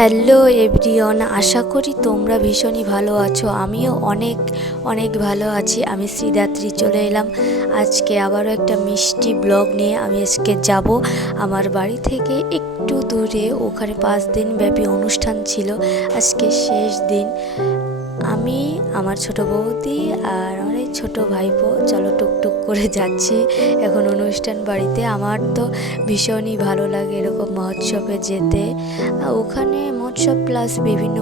Hello everyone, আশা করি তোমরা ভীষণই ভালো আছো। আমিও অনেক অনেক ভালো আছি। আমি শ্রীদাত্রী চলে এলাম আজকে আবারও একটা মিষ্টি ব্লগ নিয়ে। আমি আজকে যাব আমার বাড়ি থেকে একটু দূরে, ওখানে 5 দিন ব্যাপী অনুষ্ঠান ছিল। আজকে শেষ দিন। আমি, আমার ছোট বৌদি আর অনেক ছোট ভাইপো চলো টুকটুক করে যাচ্ছি এখন অনুষ্ঠান বাড়িতে। আমার তো ভীষণই ভালো লাগে এরকম মহোৎসবে যেতে। ওখানে মহোৎসব প্লাস বিভিন্ন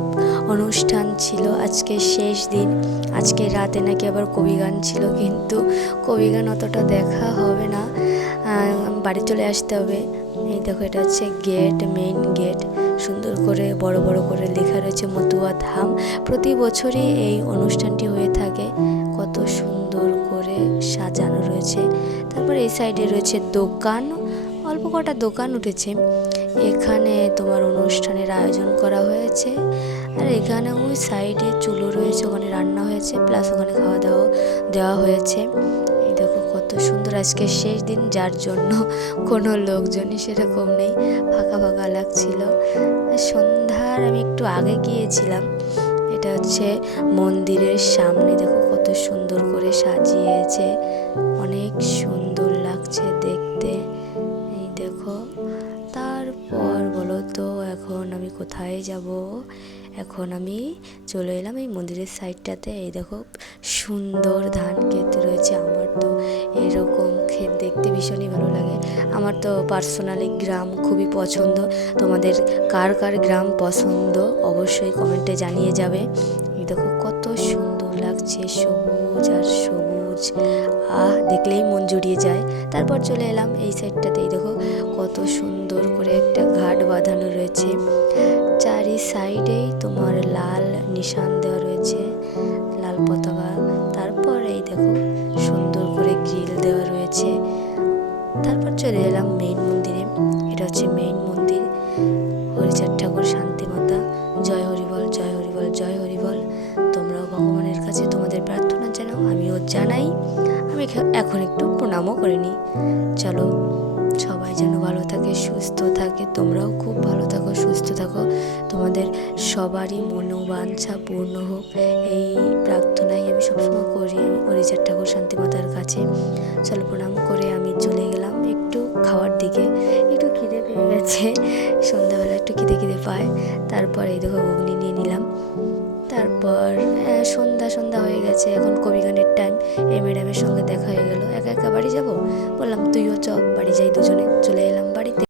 অনুষ্ঠান ছিল। আজকে শেষ দিন, আজকে রাতে নাকি আবার কবিগান ছিল, কিন্তু কবিগান অতটা দেখা হবে না, বাড়ি চলে আসতে হবে। এই দেখো, এটা হচ্ছে গেট, মেইন গেট। সুন্দর করে বড় বড় করে লেখা রয়েছে মতুয়া ধাম। প্রতি বছরই এই অনুষ্ঠানটি হয়ে থাকে। কত সুন্দর করে সাজানো রয়েছে। তারপর এই সাইডে রয়েছে দোকান, অল্প কটা দোকান উঠেছে। এখানে তোমার অনুষ্ঠানের আয়োজন করা হয়েছে। আর এখানে ওই সাইডে চুলো রয়েছে, ওখানে রান্না হয়েছে, প্লাস ওখানে খাওয়া দাওয়া দেওয়া হয়েছে। এই দেখো কত সুন্দর। আজকে শেষ দিন, যার জন্য কোনো লোকজনই সেরকম নেই, ফাঁকা ফাঁকা লাগছিল। সন্ধ্যার আমি একটু আগে গিয়েছিলাম। এটা হচ্ছে মন্দিরের সামনে, দেখো কত সুন্দর করে সাজিয়েছে, অনেক সুন্দর লাগছে দেখতে। এই দেখো, তারপর বলো তো এখন আমি কোথায় যাব? এখন আমি চলে এলাম এই মন্দিরের সাইডটাতে। এই দেখো সুন্দর ধান ক্ষেত রয়েছে। আমার তো এরকম ক্ষেত দেখতে ভীষণই ভালো লাগে। আমার তো পার্সোনালি গ্রাম খুবই পছন্দ। তোমাদের কার কার গ্রাম পছন্দ অবশ্যই কমেন্টে জানিয়ে যাবে। এই দেখো কত সুন্দর লাগছে, সবুজ আর সবুজ, দেখলেই মন জুড়িয়ে যায়। তারপর চলে এলাম এই সাইডটাতে। এই দেখো কত সুন্দর করে একটা ঘাট বাঁধানো রয়েছে, চারি সাইডেই তোমার লাল নিশান দেওয়া রয়েছে, লাল পতাকা। তারপর এই দেখো সুন্দর করে গ্রিল দেওয়া রয়েছে। তারপর চলে এলাম মেইন মন্দিরে। এটা হচ্ছে মেইন মন্দির, হরিচাঁদ ঠাকুর, শান্তিমাতা। জয় হরিবল, জয় হরিবল, জয় হরিবল। তোমরাও ভগবানের কাছে তোমাদের প্রার্থনা জানাও, আমিও জানাই। আমি এখন একটু প্রণামও করে নিই। চলো, সবাই যেন ভালো থাকে, সুস্থ থাকে। তোমরাও খুব ভালো থাকো, সুস্থ থাকো। তোমাদের সবারই মনোবাঞ্ছা পূর্ণ হোক, এই প্রার্থনাই আমি সবসময় করি আমি হরিচাঁদ ঠাকুর, শান্তিমাতার কাছে। চলো, প্রণাম করে আমি চলে গেলাম একটু খাওয়ার দিকে। একটু খিদে পেয়ে গেছে, সন্ধ্যাবেলা একটু খিদে খিদে পায়। তারপর এই দেখো ঘুগনি নিয়ে নিলাম। তারপর সন্ধ্যা হয়ে গেছে, এখন কবিগানের টাইম। এই ম্যাডামের সঙ্গে দেখা হয়ে গেল। একা একা বাড়ি যাব, বললাম তুইও চ, বাড়ি যাই দুজনে। চলে এলাম।